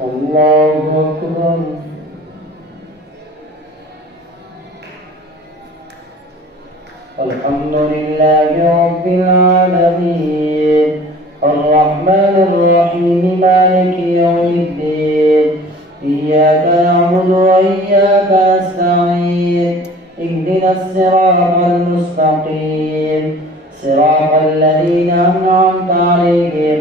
الله أكبر. الحمد لله رب العالمين الرحمن الرحيم مالك يوم الدين إياك نعبد وإياك نستعين اهدنا الصراط المستقيم صراط الذين أنعمت عليهم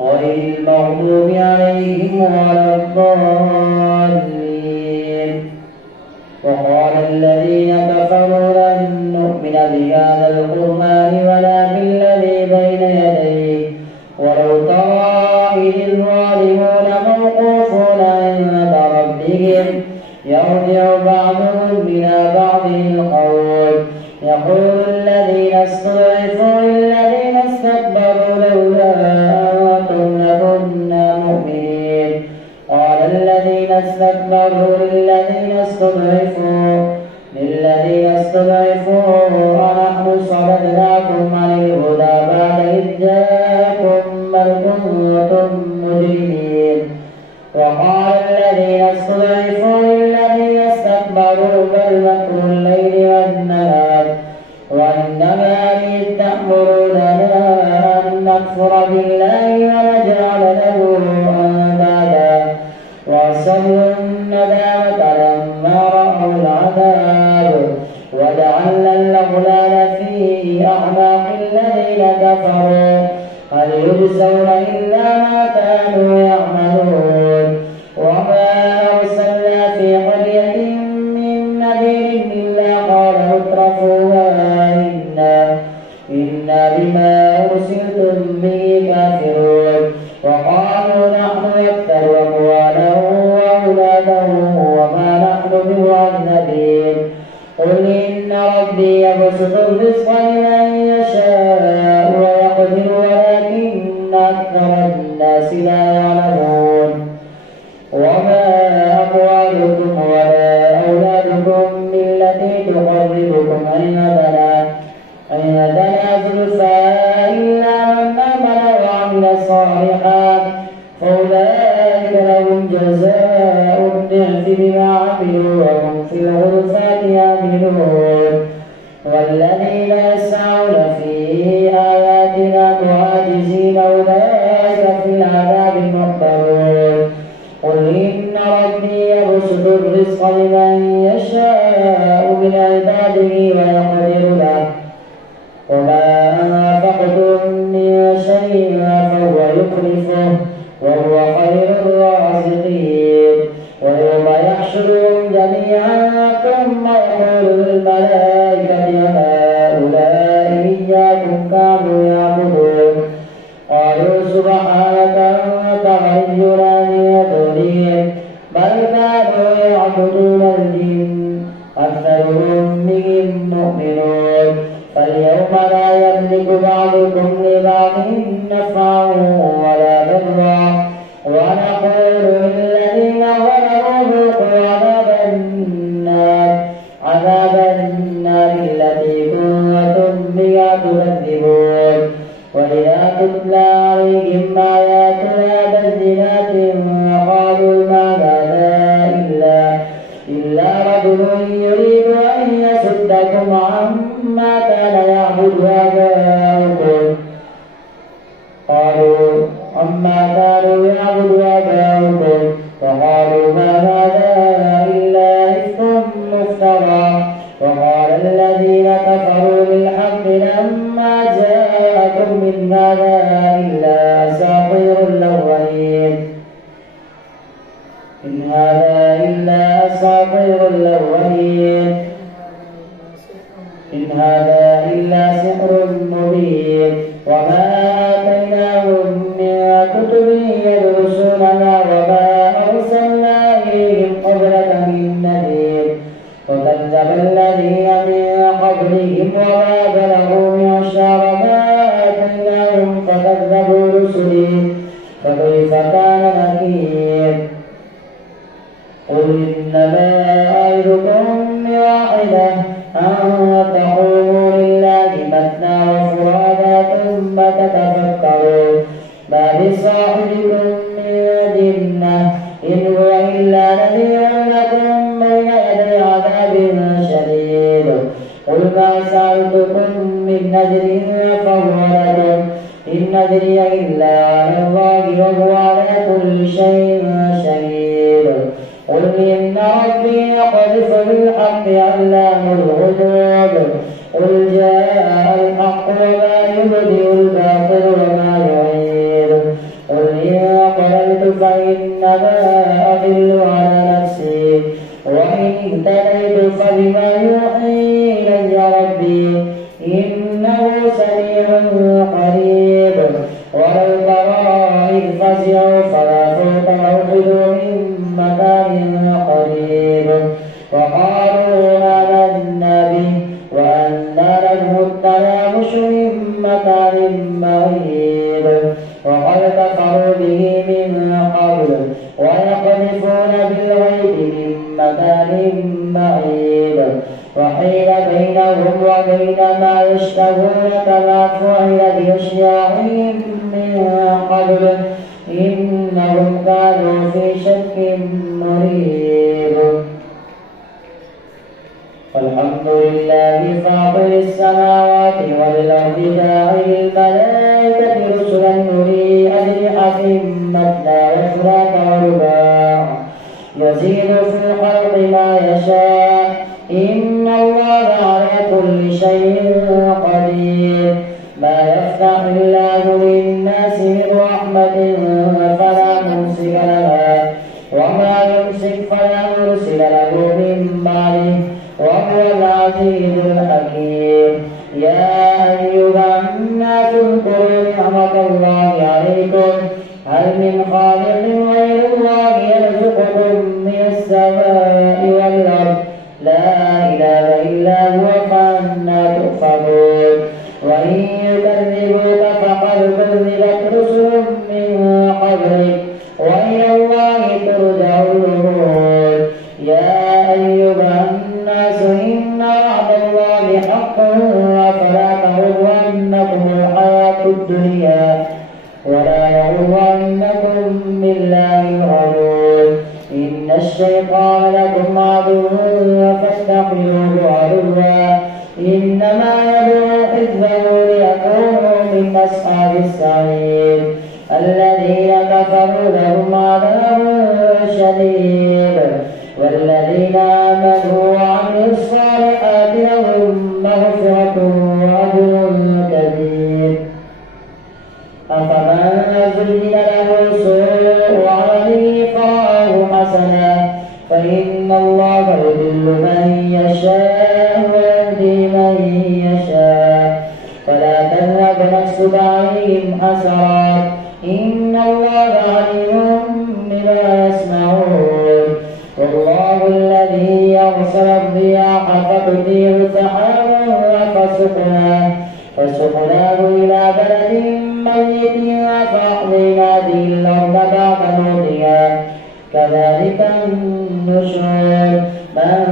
غير المغضوب عليهم ولا الضالين. وقال الذين كفروا لن نؤمن بهذا القرآن ولا بالذي بين يديه ولو ترى إذ الظالمون موقوفون عند ربهم يرجع بعضهم إلى بعض القول يقول الذين استضعفوا للذين استكبروا لولا أنتم لكنا مؤمنين. قال الذين استكبروا للذين استضعفوا أنحن صددناكم عن الهدى بعد إذ جاءكم بل كنتم مجرمين. وقال الذين استضعفوا للذين استكبروا بل مكر الليل والنهار وإنما إذ تأمروننا أن نكفر بالله ونجعل له أندادا وأسروا الندامة لما رأوا العذاب وجعلنا الأغلال في أعناق الذين كفروا هل يجزون إلا ما كانوا يعملون. وما أرسلنا في قرية من نذير إلا قال مترفوها إنا بما أرسلتم به كافرون. وقالوا نحن أكثر أموالا وأولادا وما نحن بمعذبين. قل إن ربي يبسط الرزق لمن يشاء ويقدر ولكن أكثر الناس لا يعلمون. وما أموالكم ولا أولادكم بالتي تقربكم عندنا زلفى إلا من آمن وعمل صالحا فأولئك لهم جزاء الضعف بما عملوا وهم في الغرفات آمنون. والذين يسعون في آياتنا معاجزين أولئك في العذاب محضرون. قل إن ربي يبسط الرزق لمن يشاء من عباده ويقدر له وما أنفقتم من شيء فهو يخلفه وهو خير الرازقين. ويوم يحشرهم جميعا ثم يقول للملائكة هؤلاء إياكم كانوا يعبدون قالوا سبحانك أنت غيرنا من دونهم بل كانوا يعبدون الجن أكثرهم بهم مؤمنون. فاليوم لا يملك بعضكم لبعض نفعا ولا ضرا ونقول للذين ظلموا ذوقوا عذاب النار التي كنتم بها تكذبون. وإذا تتلى عليهم آياتنا بينات قالوا ما هذا إلا رجل يريد أن يصدكم عما كان يعبد آباؤكم وقالوا ما هذا إلا إفك مفترى. وقال الذين كفروا للحق لما جاءكم إن هذا إلا أساطير الأولين إن هذا إلا سحر مبين. وما آتيناهم من كتب يدرسونها وما أرسلنا إليهم قبلك من نذير وكذب الذين من قبلهم وما بلغوا معشار ما آتيناهم فكذبوا رسلي فكيف كان نكير. قل إنما أعظكم بواحدة أن تقوموا لله مثنى وفرادا ثم تتفكروا ما بصاحبكم من إن هو إلا نذير لكم بين يدي عذاب شديد قل ما سألتكم من نذر فهو لكم إن نذري إلا على الله وهو على كل شيء شهيد قل إن ربي يقذف بالحق علام الغيوب قل جاء الحق وما يبدئ الباطل وما يعيد قل إن قتلت فإنما أضل على نفسي وإن اهتديت فبما يوحي إلي ربي إنه سميع قريب ولو ترى إذ فزعوا فلا فوق أخذوا من مكان قريب وقالوا آمنا به وأنى لهم التناوش من مكان بعيد وقد كفروا به من قبل ويقذفون بالغيب من مكان بعيد وحيل بينهم وبين ما يشتهون كما فعل بأشياعهم من قبل إنهم كانوا في شك مريب والحمد لله فاطر السماوات والأرض جاعل الملائكة رسلا أولي أجنحة مثنى وثلاث ورباع يزيد في الخلق ما يشاء إن الله على كل شيء قدير ما يفتح الله للناس من رحمة فلا ممسك لها وما يمسك فلا مرسل له من بعده وهو العزيز الحكيم يا أيها الناس اذكروا نعمة الله عليكم هل من خالق غير الله يرزقكم من السماء والأرض لا إله إلا هو فأنى تؤفكون وإن يكذبوك فقد كذبت رسل من قبلك وإلى الله ترجع الأمور يا أيها الناس إن وعد الله حق فلا تغرنكم الحياة الدنيا ولا يغرنكم بالله الغرور إن الشيطان لكم عدو فاتخذوه عدوا إنما يدعو حزبه ليكونوا من أصحاب السعير الذين كفروا لهم عذاب شديد والذين آمنوا وعملوا الصالحات لهم مغفرة وأجر كبير أفمن زين له سوء عمله فرآه حسنا فإن الله يضل من يشاء ويهدي من يشاء فلا تذهب نفسك عليهم حسرات إن الله عليم بما يصنعون والله الذي يرسل الرياح فتثير سحابا فسقناه إلى بلد ميت فأحيينا به الأرض بعد موتها كذلك النشور من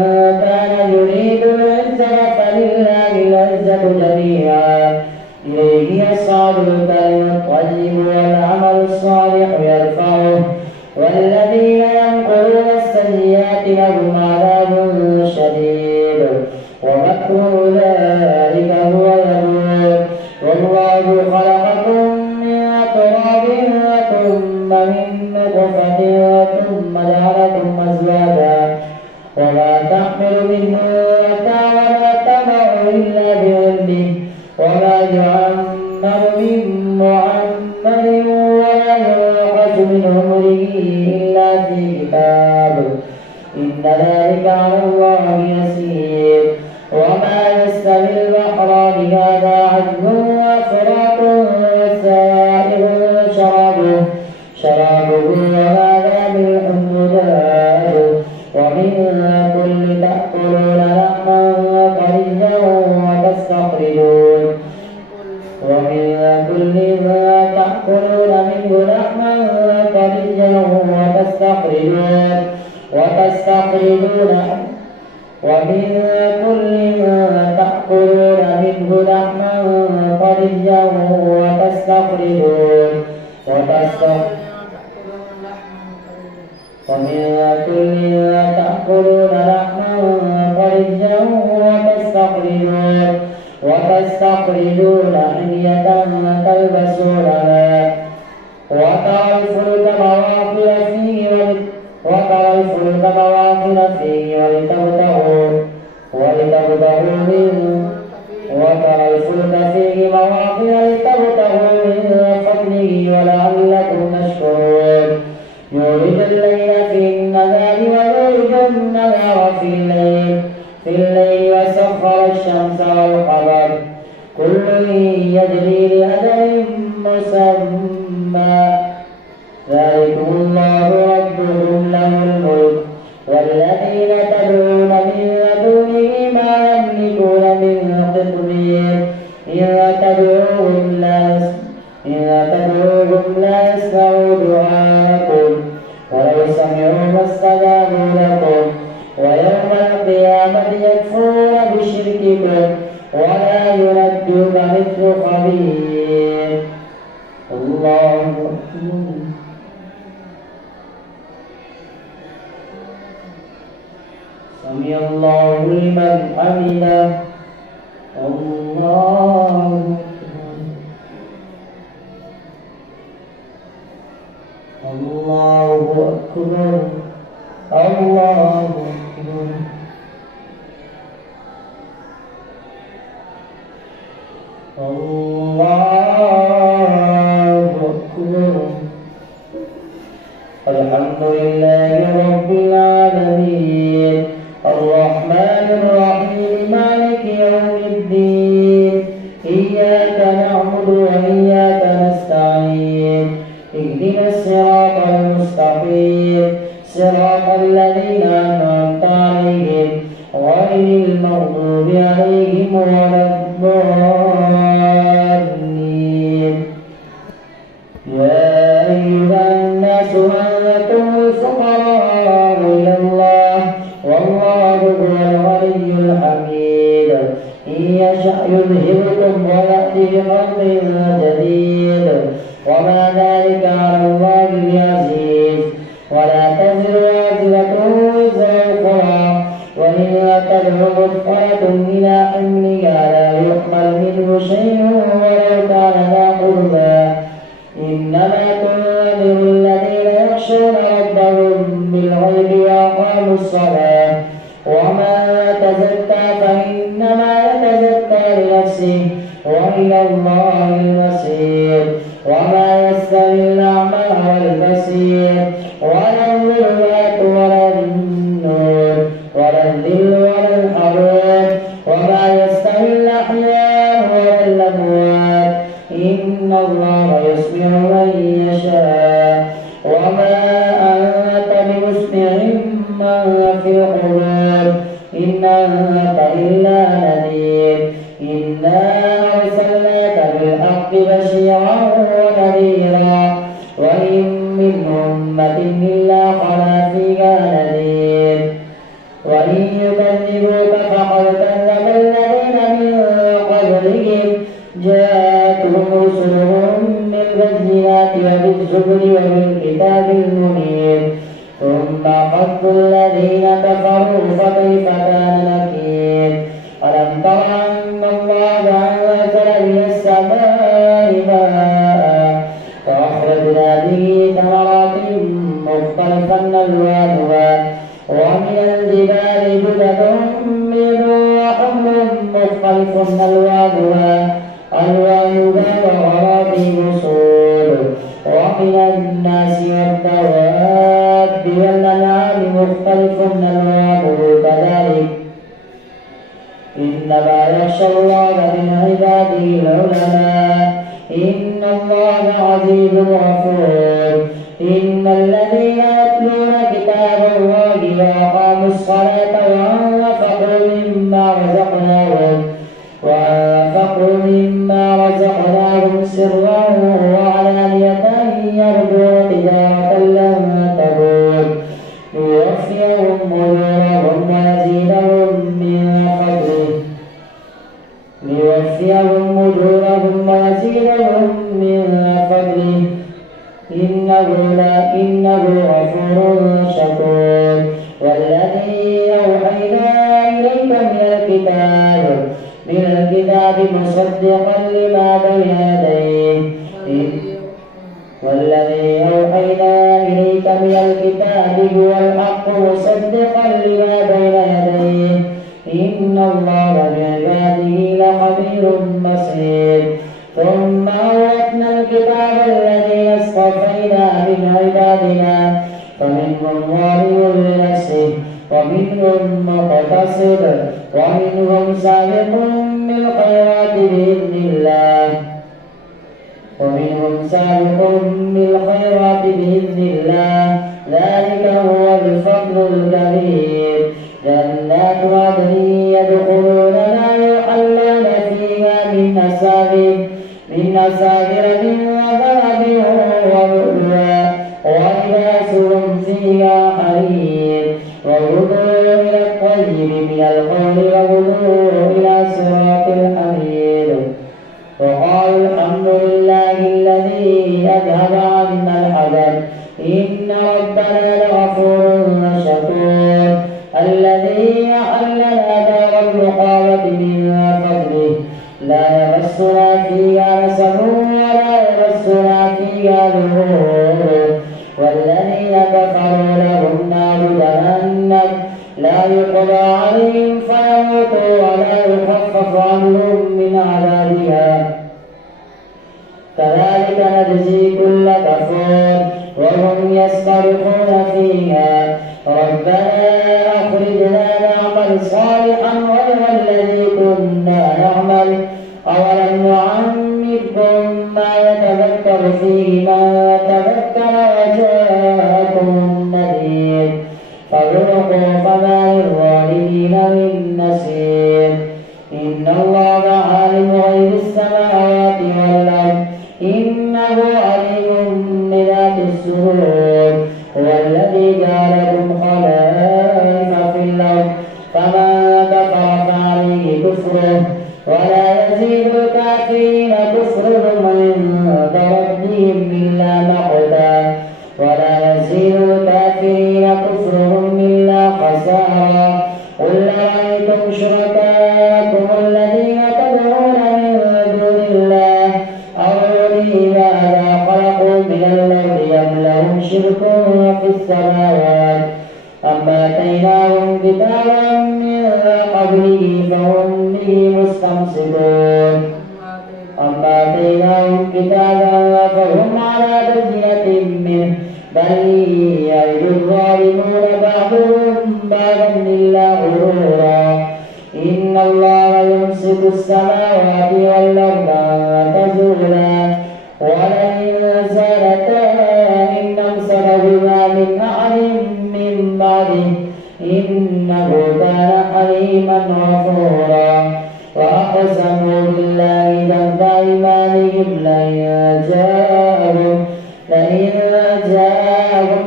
كان يريد العزة فلله العزة جميعا إليه يصعد الكلم الطيب والعمل الصالح يرفعه والذين ينقلون السيئات لهم عذاب شديد ومكر ذلك هو يبور والله خلقكم من تراب ثم من نطفة ثم جعلكم أزواجا وما تحمل من أنثى ولا تضع إلا بعلمه وما يعمر من معمر ولا ينقص من عمره إلا في كتاب إن ذلك على الله يسير وما يستوي البحران هذا عذب وفرات سائغ شرابه وهذا ملح مجاج ومن كل تأكلون لحما طريا ومن كل ما تأكلون منه لحما طريا ومن كل ما تأكلون لحما طريا وتستخرجون حلية تلبسونها وترى الفلك مواخر فيه لتبتغوا من فضله ولعلكم تشكرون يولج الليل في النهار ويولج النهار في الليل وسخر الشمس والقمر كل يجري لأجل مسمى ذلكم الله ربكم له الملك والذين تدعون من دونه ما يملكون من قطمير إن تدعوهم لا يسمعوا دعاءكم ولو سمعوا ما استجابوا لكم ويوم القيامة يكفرون بشرككم ولا ينبئك مثل خبير. الله أكبر. سمع الله لمن حمده. الله أكبر. الله أكبر. الله أكبر. الحمد لله رب العالمين الرحمن الرحيم مالك يوم الدين إياك نعبد وإياك نستعين اهدنا الصراط المستقيم صراط الذين أنعمت عليهم غير المغضوب عليهم ولا الضالين. يا أيها الناس أنتم الفقراء إلى الله والله هو الغني الحميد إن يشأ يذهبكم ويأتي بخلق جديد وما ذلك على الله بعزيز ولا تزر وازرة وزر أخرى وإن تدعو مثقلة إلى حملها لا يحمل منه شيء ولو كان ذا قربى إنما تنذر الذين يخشون ربهم بالغيب وأقاموا الصلاة وما تزكى فإنما يتزكى لنفسه وإلى الله المصير. وما يستوي الأعمى والبصير ولا الظلمات ولا النور ولا الذل ولا الحرور وما يستوي الأحياء ولا الأموات إن الله يسمع من يشاء وما أنت بمسمع من في القبور إن أنت إلا نذير إنا أرسلناك بالحق بشيرا ونذيرا وإن من أمة إلا خلا فيها نذير وإن يكذبوك فقد كذب الذين من قبلهم جاءتهم رسلهم بالبينات وبالزبر وبالكتاب المنير ثم أخذت الذين كفروا فكيف كان نكير. ألم تر أن الله أنزل من السماء ماء فأخرجنا به ثمرات مختلفا ألوانها ومن الجبال جدد بيض وحمر مختلف ألوانها وغرابيب سود ومن الناس والدواب والأنعام مختلف ألوانه كذلك إنما يخشى الله من عباده العلماء إن الله عزيز غفور. إن الذين يتلون كتاب الله وأقاموا الصلاة وأنفقوا مما رزقناهم سرا وعلانية يرجون تجارة لن تبور ليوفيهم أجورهم ويزيدهم من فضله إن إنه غفور شكور. والذي أوحينا إليك من الكتاب مصدقا لما بين يديه والذي أوحينا إليك من الكتاب هو الحق مصدقا لما بين يديه إن الله بعباده لخبير بصير. ثم أورثنا الكتاب الذين اصطفينا من عبادنا فمنهم ظالم لنفسه ومنهم مقتصد ومنهم سابق بالخيرات بإذن الله ذلك هو الفضل الكبير. جنات عدن يدخلونها يحلون فيها من أساور من ذهب ولؤلؤا ولباسهم فيها حرير. وهدوا إلى الطيب من القول وهدوا إلى صراط الحميد. وقالوا الحمد لله الذي أذهب عنا الحزن إن ربنا لغفور شكور. الذي أحلنا دار المقامة من فضله لا يمسنا فيها نسب ولا يمسنا فيها لغوب. والذين كفروا لهم نار جهنم لا يقضى عليهم فيموتوا ولا يخفف عنهم من عذابها كذلك نجزي كل كفور. وهم يصطرخون فيها ربنا أخرجنا نعمل صالحا غير الذي كنا نعمل أولم نعمركم ما يتذكر فيه من تذكر وجاءكم النذير فذوقوا فما للظالمين من نصير. إن الله عالم غيب السماوات والأرض إنه عليم بذات الصدور. هو الذي جعلكم خلائف في الأرض فمن كفر فعليه كفره ولا يزيد الكافرين كفرهم عند ربهم إلا مقتا ولا يزيد الكافرين كفرهم إلا خسارا. قل رأيتم شركاءكم الذين تدعون من دون الله أروني ماذا خلقوا من الأرض أم لهم شرك في السماوات أم آتيناهم كتابا من قبله فهم به مستمسكون فهم على بينة منه بل يعد الظالمون بعضهم بعضا إلا غرورا. إن الله يمسك السماوات والأرض أن تزولا ولئن زالتا إن أمسكهما من أحد من بعده إنه كان حليما غفورا. وأقسموا بالله جهد أيمانهم لئن جاءهم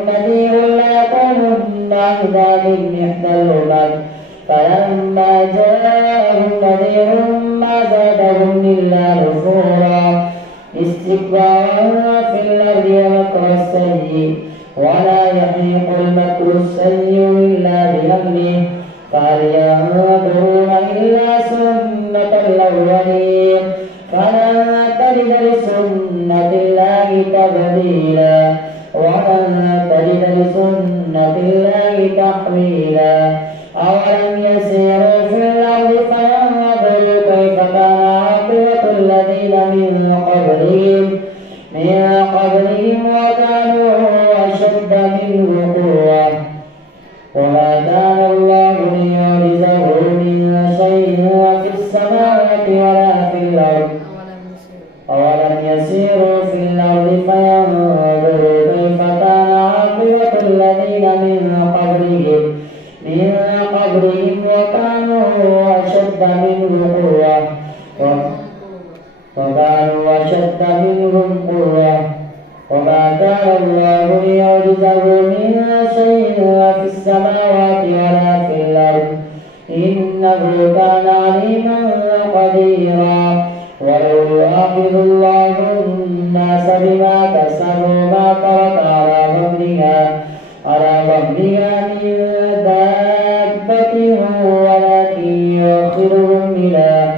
نذير ليكونن أهدى من إحدى الأمم فلما جاءهم نذير ما زادهم إلا نفورا استكبارا في الأرض ومكر السيء ولا يحيق المكر السيء إلا بأهله فهل ينظرون إلا سنة الأولين فلن تجد لسنة الله تبديلا ولن تجد لسنة الله تحويلا. أولم يسيروا في الأرض فينظروا كيف كان عاقبة الذين من قبلهم وكانوا أشد منهم قوة وما كان الله ليعجزه من شيء في السماوات ولا في الأرض. أولم يسيروا في الأرض فينظروا كيف كان عاقبة الذين من قبلهم وكانوا أشد منهم قوة من دابة ولكن يؤخرهم إلى